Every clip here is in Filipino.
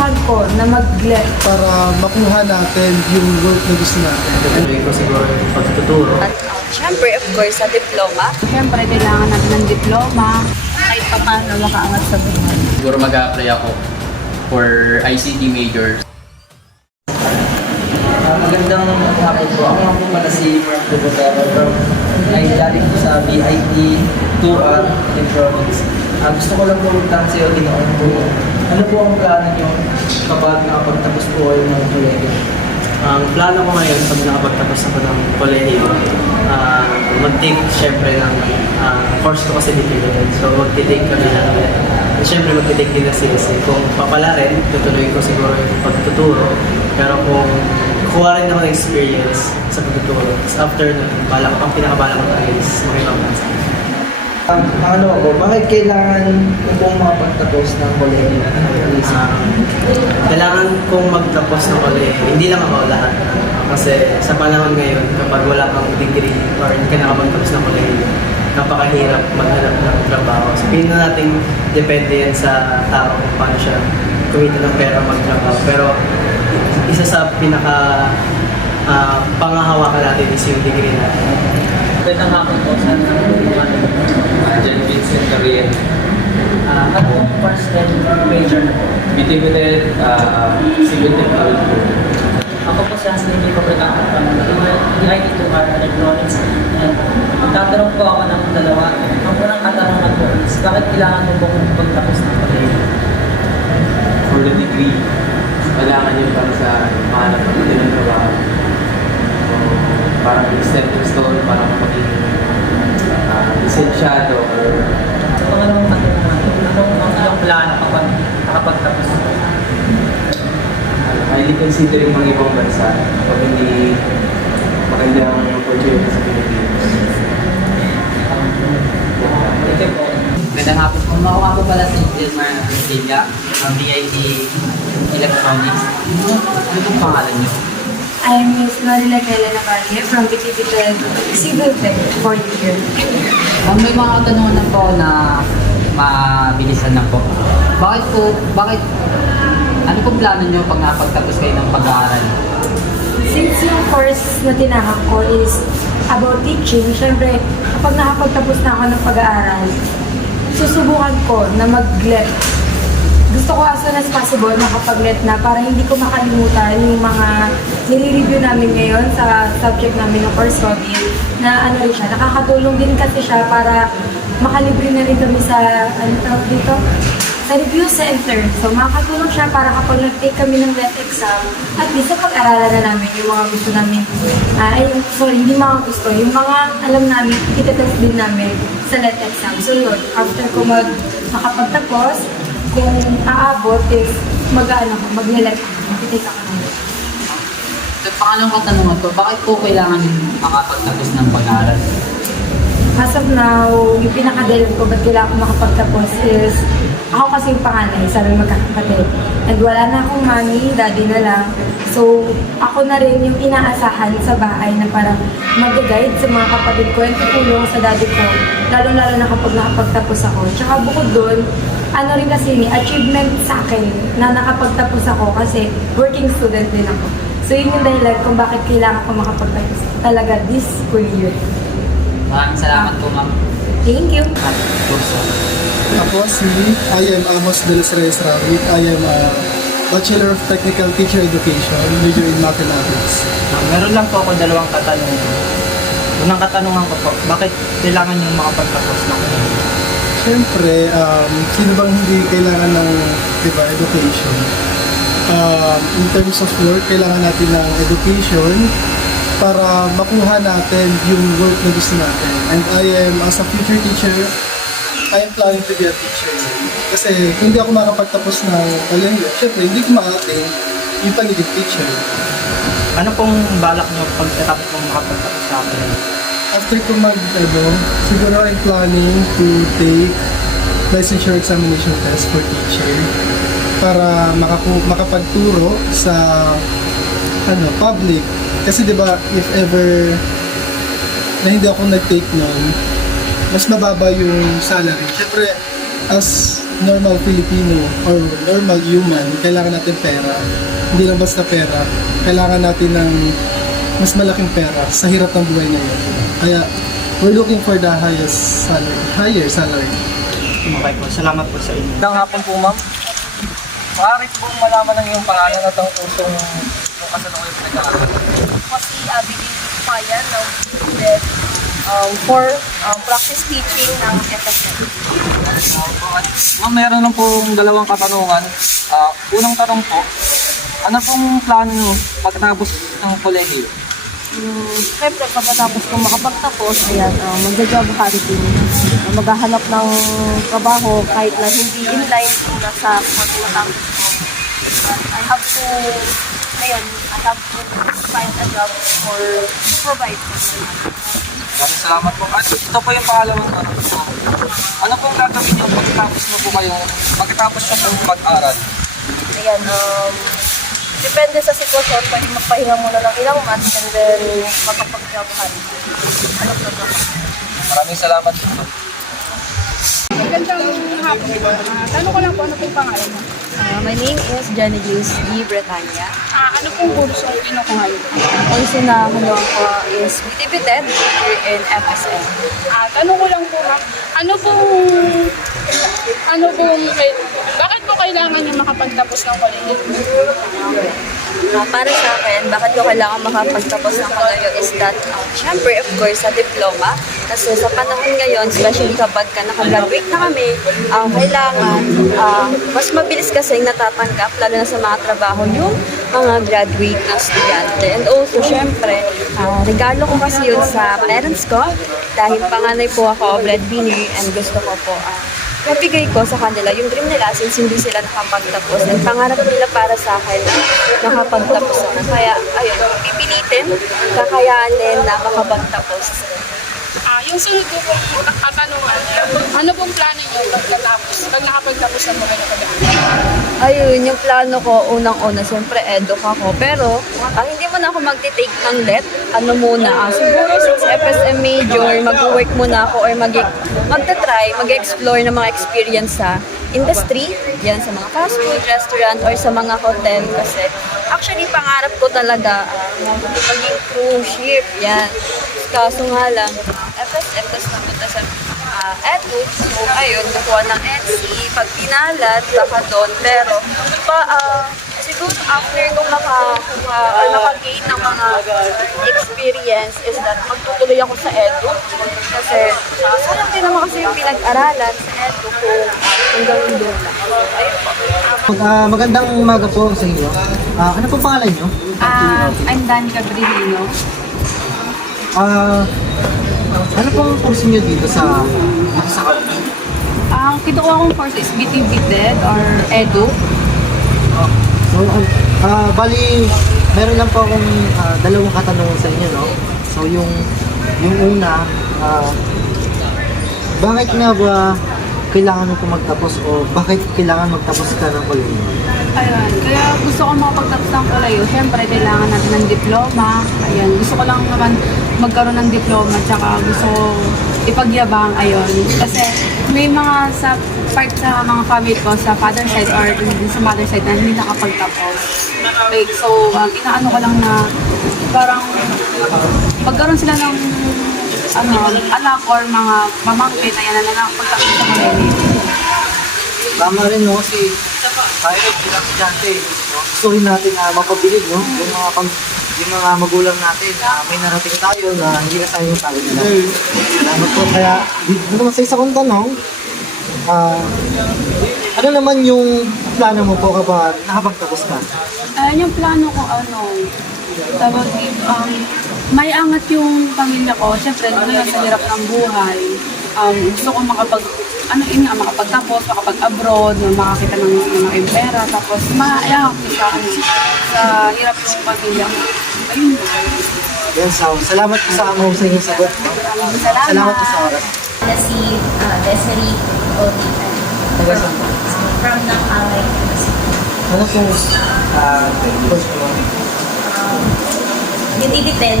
susubukan ko na mag-let para makuha natin yung work na gusto natin. Tuloy ko siguro yung pagtuturo. Siyempre, of course, sa diploma. Siyempre, kailangan natin ng diploma kahit pa paano makaangat sa buhay. Siguro mag-a-apply ako for ICT major. Magandang hapon po. Ako nga po pala si Mark Dubotero. Ay galing po sa BIT 2R Electronics. Gusto ko lang po magtanong sa iyo, Ginoon po. Ano po ang plano niyo kapag nakapagtapos po kayo ng kolehiyo? Ang plano ko ngayon, pag nakapagtapos ako ng kolehiyo, mag-take syempre ng course ko kasi dito. So mag-take kami ng syempre mag-take din na CSA. Kung papala rin, tutuloy ko siguro yung pagtuturo. Pero kung kuha rin ako ng experience sa pagtuturo, after nun, ang pinakabala ko talaga is makibang bansa. Ano ako, bakit kailangan ko pong makapagtapos ng kolehiyo? Kailangan kong magtapos ng kolehiyo, hindi lang ako lahat. Kasi sa panahon ngayon, kapag wala kang degree or hindi ka nakapagtapos ng kolehiyo, napakahirap maghanap ng trabaho. Sabihin na natin, depende yan sa tao kung paano siya kumita ng pera magtrabaho. Pero isa sa pinaka pangahawakan natin is yung degree natin. Magandang hapon po sa John Vincent Carrier. ano pong first and major na po? BTBT, Civil Technology. Ako po si Haslin Fabricante from DIT 2R Electronics. And magtatanong po ako ng dalawa. Ang unang katanungan po is bakit kailangan mo pong pagtapos ng kolehiyo? For the degree, kailangan yun para sa mahanap ng trabaho. So, parang stepping stone, parang maging lisensyado or Ang anong katanungan? Anong ang iyong plano kapag nakapagtapos? highly considering mga ibang bansa pag hindi magandang opportunity sa Pilipinas. Ito po. Magandang hapon po. Ako nga po pala si Gilmar Arcilla, ang BIT Electronics. Ano pong pangalan niyo? I'm Miss Norila Kela Navalle from BTBT Civil Tech 4th year. May mga katanungan na po na mabilisan na po. Ano pong plano niyo pag napagtapos kayo ng pag-aaral? Since yung course na tinahak ko is about teaching, syempre, kapag nakapagtapos na ako ng pag-aaral, susubukan ko na mag-let. Gusto ko as soon as possible makapag-let na para hindi ko makalimutan yung mga nire-review namin ngayon sa subject namin ng course ko na ano rin siya, nakakatulong din kasi siya para makalibre na rin kami sa, ano tawag dito? Sa review center. So, makakatulong siya para kapag nag-take kami ng let exam, at least sa pag-aralan na namin yung mga gusto namin. Hindi mga gusto. Yung mga alam namin, itetest din namin sa let exam. So, yun. After ko makapagtapos, kung aabot is mag-let ako. Mag-take ako ng let. Sa pangalawang katanungan ko, bakit po kailangan makapagtapos ng pag-aaral? As of now, yung pinaka-deadline ko ba't kailangan ko makapagtapos is ako kasi yung panganay, sabi magkakapatid. And wala na akong mommy, daddy na lang. So, ako na rin yung inaasahan sa bahay na parang mag-guide sa mga kapatid ko and tutulong sa daddy ko. Lalo-lalo na kapag nakapagtapos ako. Tsaka bukod doon, ano rin kasi achievement sa akin na nakapagtapos ako kasi working student din ako. So, yun yung dahilan kung bakit kailangan ko makapagtapos talaga this school year. Maraming salamat po, ma'am. Thank you! Ako I am Amos de los Reyes Ravit. I am a Bachelor of Technical Teacher Education, major in Mathematics. Meron lang po ako dalawang katanungan. Unang katanungan ko po, bakit kailangan yung makapagtapos ng kolehiyo? Siyempre, sino bang hindi kailangan ng education? In terms of work, kailangan natin ng education para makuha natin yung work na gusto natin. And I am, as a future teacher, I am planning to be a teacher. Kasi kung hindi ako makapagtapos ng kolehiyo, syempre hindi ko ma-attain yung pagiging teacher. Ano pong balak nyo pagkatapos mong makapagtapos sa kolehiyo? After ko siguro I'm planning to take licensure examination test for teacher para makapagturo sa public. Kasi 'di ba, if ever na hindi ako nag-take noon, mas mababa yung salary. Syempre, as normal Filipino or normal human, kailangan natin pera. Hindi lang basta pera. Kailangan natin ng mas malaking pera sa hirap ng buhay ngayon. Kaya, we're looking for the highest salary, higher salary. Okay po, salamat po sa inyo. Magandang hapon po, ma'am. Maaari po malaman ng iyong pangalan at ang kursong yung kasalukuyan pinag-aaral. Kasi Abigail Payan ng with for practice teaching ng FSM. Ma'am, meron lang pong dalawang katanungan. Unang tanong po, ano pong plano nyo pagkatapos ng kolehiyo? Siyempre, pagkatapos kong makapagtapos, ayan, magja-job hunting. Maghahanap ng trabaho kahit na hindi in line kung nasa course matapos ko. I have to, ngayon, I have to find a job for provide for my Maraming salamat po. At ito po yung pangalawang tanong po. Ano pong gagawin nyo pagkatapos nyo po kayo, pagkatapos nyo pong pag-aral? Ayan, depende sa sitwasyon, pwede magpahinga muna ng ilang months and then makapag-job hunting. Ano problema? Maraming salamat po. Magandang hapon. Tanong ko lang po, ano pong pangalan mo? My name is Genevieve D. Bretanya. Ano pong kurso ang kinukuha niyo? Also na huluan ko is BTB-TED here in FSM. Tanong ko lang po, ma'am, bakit po kailangan niyo makapagtapos ng kolehiyo? Para sa akin, bakit ko kailangan makapagtapos ng kolehiyo is that, syempre, of course, sa diploma. Kasi sa panahon ngayon, especially kapag nakagraduate na kami, kailangan, mas mabilis kasi natatanggap, lalo na sa mga trabaho, yung mga graduate na estudyante. And also, syempre, regalo ko kasi yun sa parents ko, dahil panganay po ako, breadwinner, and gusto ko po, mabigay ko sa kanila yung dream nila since hindi sila nakapagtapos. And pangarap nila para sa akin na nakapagtapos ako. Kaya, ayun, pipilitin, kakayanin na makapagtapos. Yung sunod ko pong katanungan, ano pong plano niyo pag nakapagtapos ng mga Ayun, yung plano ko, unang-una, siyempre, eduk ako. Pero, hindi mo na ako magti-take ng let. Ano muna, siguro since FSM major, mag-work muna ako or magta-try, mag-explore ng mga experience sa industry. Yan, sa mga fast food, restaurant, or sa mga hotel. Kasi, actually, pangarap ko talaga, maging cruise ship. Yan. Kaso nga lang, FSM, tapos napunta sa edu. So, ayun, nakuha ng NC, pag pinalat, baka doon. Pero, siguro after kong makakuha or makagain ng mga experience is that magtutuloy ako sa edu. Kasi, sarang din naman kasi yung pinag-aralan sa edu ko hanggang doon lang. So, ayun po. Magandang umaga po sa inyo. Ano po pangalan nyo? I'm Dan Gabrielino. Ano pong kurso nyo dito sa Kalbi? Ang kinukuha kong course is BTB-TED or EDU. So, bali, meron lang po akong dalawang katanungan sa inyo, no? So, yung una, bakit nga ba kailangan mo po magtapos o bakit kailangan magtapos ka ng kolehiyo? Ayun, kaya gusto ko makapagtapos ng kolehiyo. Siyempre, kailangan natin ng diploma. Ayun, gusto ko lang naman magkaroon ng diploma tsaka gusto ko ipagyabang, ayun. Kasi may mga sa part sa mga family ko, sa father side or sa mother side na hindi nakapagtapos. Like, so, inaano ko lang na parang magkaroon sila ng anak or mga pamangkin na yan na nakapagtapos sa kolehiyo. Tama rin, no? Kasi kahit bilang estudyante, no? Gusto rin natin na mapabilig, no? Yung mga magulang natin, may narating tayo na hindi kasama yung tawag nila. Salamat po. Kaya, dito naman sa isa kong tanong, ano naman yung plano mo po kapag nakapagtapos ka? Yung plano ko, tawag dito, may angat yung pamilya ko. Siyempre, ngayon sa hirap ng buhay, gusto ko makapagtapos, makapag-abroad, makakita ng mga pera, tapos maayang sa hirap ng pamilya. Ayun. Yan, so, salamat po sa sa inyong sagot. Salamat po sa oras. Si Desiree Otitan. From ng Alay. Ano pong course mo? BTB-TED,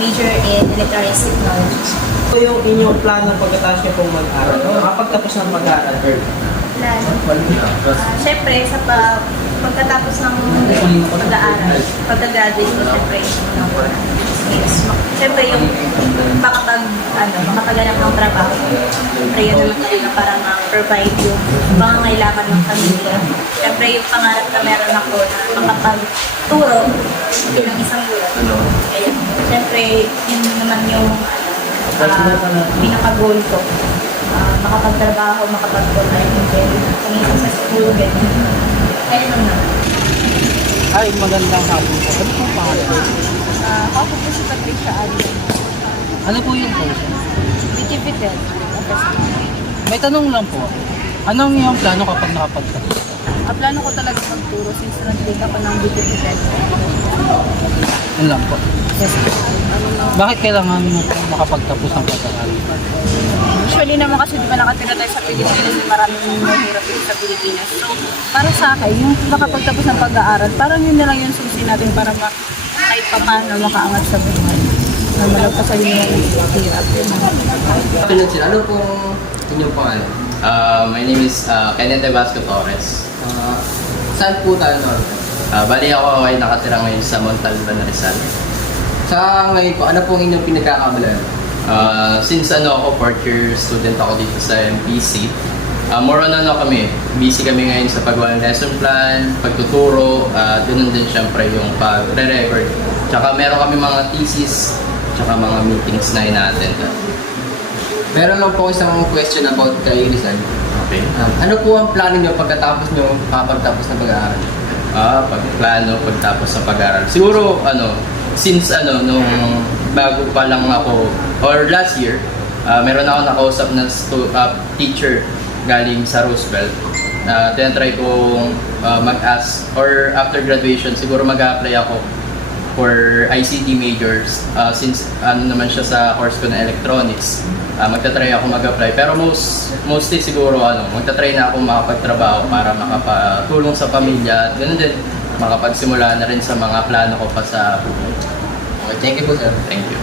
major in electronics technology. Ito yung inyong plano pagkatapos niyo pong mag-aral, no? Makapagtapos ng mag-aral. plano. Siyempre, pagkatapos ng pag-aaral, pagka-graduate ko, siyempre yung makapaghanap ng trabaho. Siyempre yun naman talaga para ma-provide yung pangangailangan ng pamilya. Siyempre yung pangarap na meron ako na makapagturo bilang isang guro. Siyempre yun naman yung pinaka-goal ko. Makapagtrabaho, makapag-provide ng kumita sa school, ganyan. Kaya naman. Ay, magandang hapon po. Ano pong pangalan? Ako po si Patricia Allen. Ano po yung course? Digital. May tanong lang po. Anong yung plano kapag nakapagtapos? Plano ko talaga magturo since nag-take ako ng digital. Yun lang po. Bakit kailangan mo po makapagtapos ng pag-aaral? Usually naman kasi di ba nakatira tayo sa Pilipinas, maraming mahirap dito sa Pilipinas. So, para sa akin, yung makapagtapos ng pag-aaral, parang yun na lang yung susi natin para kahit pa paano makaangat sa buhay. Na malagpasan yung hirap. Ano pong inyong pangalan? My name is Kenneth De Vasco Torres. Saan po tayo nun? Bali ako ay nakatira ngayon sa Montalban, Rizal. Sa ngayon po, ano pong inyong pinagkakabalan? Since ako, fourth year student ako dito sa MPC, more on kami, busy kami ngayon sa paggawa ng lesson plan, pagtuturo, ganun din syempre yung pagre-record. Tsaka meron kami mga thesis, tsaka mga meetings na ina-attend. Meron lang po isang question about kay Rizal. Okay. Ano po ang plano nyo pagkatapos nyo kapagtapos ng pag-aaral? Pagplano, pagtapos sa pag-aaral. Siguro, since nung bago pa lang ako, or last year, meron ako nakausap na teacher galing sa Roosevelt. Tinatry kong mag-ask, or after graduation, siguro mag-apply ako for ICT majors since naman siya sa course ko na electronics. Magta-try ako mag-apply, pero mostly siguro magta-try na ako makapagtrabaho para makapatulong sa pamilya at ganoon din makapagsimula na rin sa mga plano ko pa sa buhay. Okay, thank you po sir. Thank you.